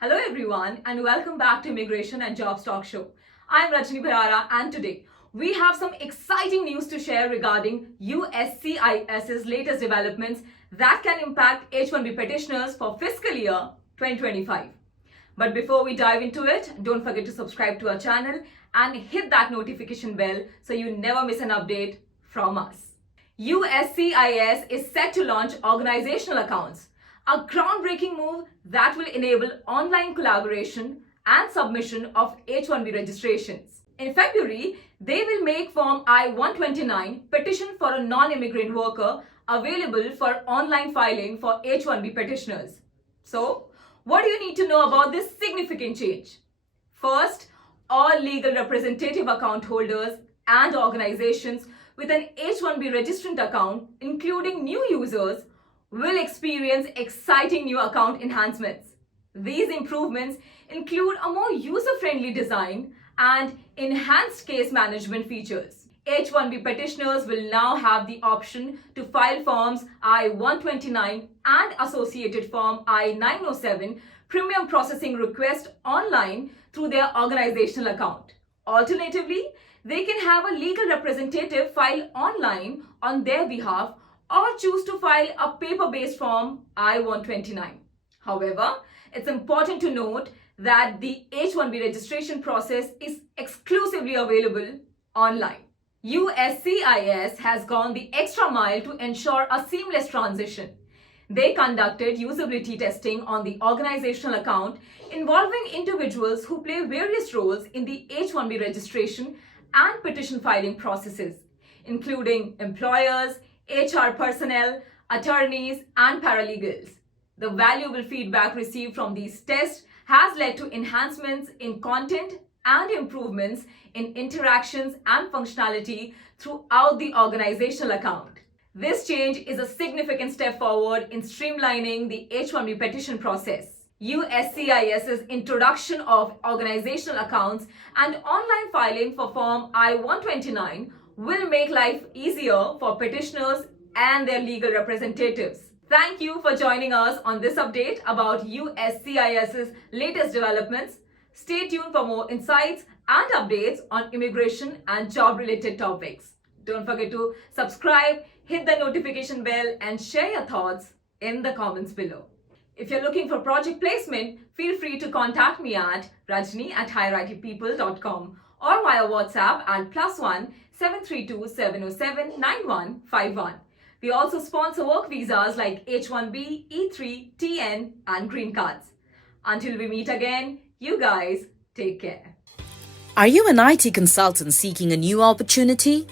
Hello everyone and welcome back to Immigration and Jobs Talk Show. I'm Rajni Bharara and today we have some exciting news to share regarding USCIS's latest developments that can impact H-1B petitioners for fiscal year 2025. But before we dive into it, don't forget to subscribe to our channel and hit that notification bell so you never miss an update from us. USCIS is set to launch organizational accounts, a groundbreaking move that will enable online collaboration and submission of H-1B registrations. In February, they will make Form I-129, Petition for a Non-Immigrant Worker, available for online filing for H-1B petitioners. So, what do you need to know about this significant change? First, all legal representative account holders and organizations with an H-1B registrant account, including new users, will experience exciting new account enhancements. These improvements include a more user-friendly design and enhanced case management features. H-1B petitioners will now have the option to file Forms I-129 and associated Form I-907 premium processing request online through their organizational account. Alternatively, they can have a legal representative file online on their behalf or choose to file a paper-based Form I-129. However, it's important to note that the H-1B registration process is exclusively available online. USCIS has gone the extra mile to ensure a seamless transition. They conducted usability testing on the organizational account involving individuals who play various roles in the H-1B registration and petition filing processes, including employers, HR personnel, attorneys, and paralegals. The valuable feedback received from these tests has led to enhancements in content and improvements in interactions and functionality throughout the organizational account. This change is a significant step forward in streamlining the H-1B petition process. USCIS's introduction of organizational accounts and online filing for Form I-129 will make life easier for petitioners and their legal representatives. Thank you for joining us on this update about USCIS's latest developments. Stay tuned for more insights and updates on immigration and job-related topics. Don't forget to subscribe, hit the notification bell, and share your thoughts in the comments below. If you're looking for project placement, feel free to contact me at rajni@higherightpeople.com or via WhatsApp at +1 732 707 9151. We also sponsor work visas like H-1B, E3, TN, and green cards. Until we meet again, you guys take care. Are you an IT consultant seeking a new opportunity?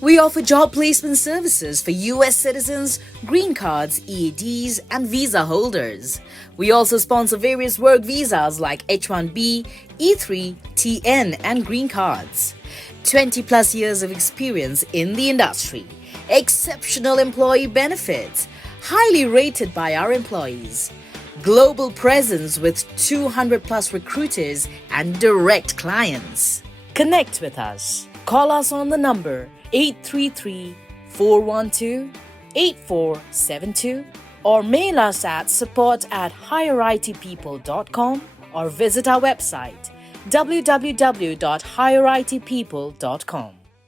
We offer job placement services for US citizens, green cards, EADs, and visa holders. We also sponsor various work visas like H-1B, E3, TN, and green cards. 20 plus years of experience in the industry, exceptional employee benefits, highly rated by our employees, global presence with 200 plus recruiters and direct clients. Connect with us. Call us on the number 833-412-8472 or mail us at support@higherightpeople.com or visit our website www.higherightpeople.com.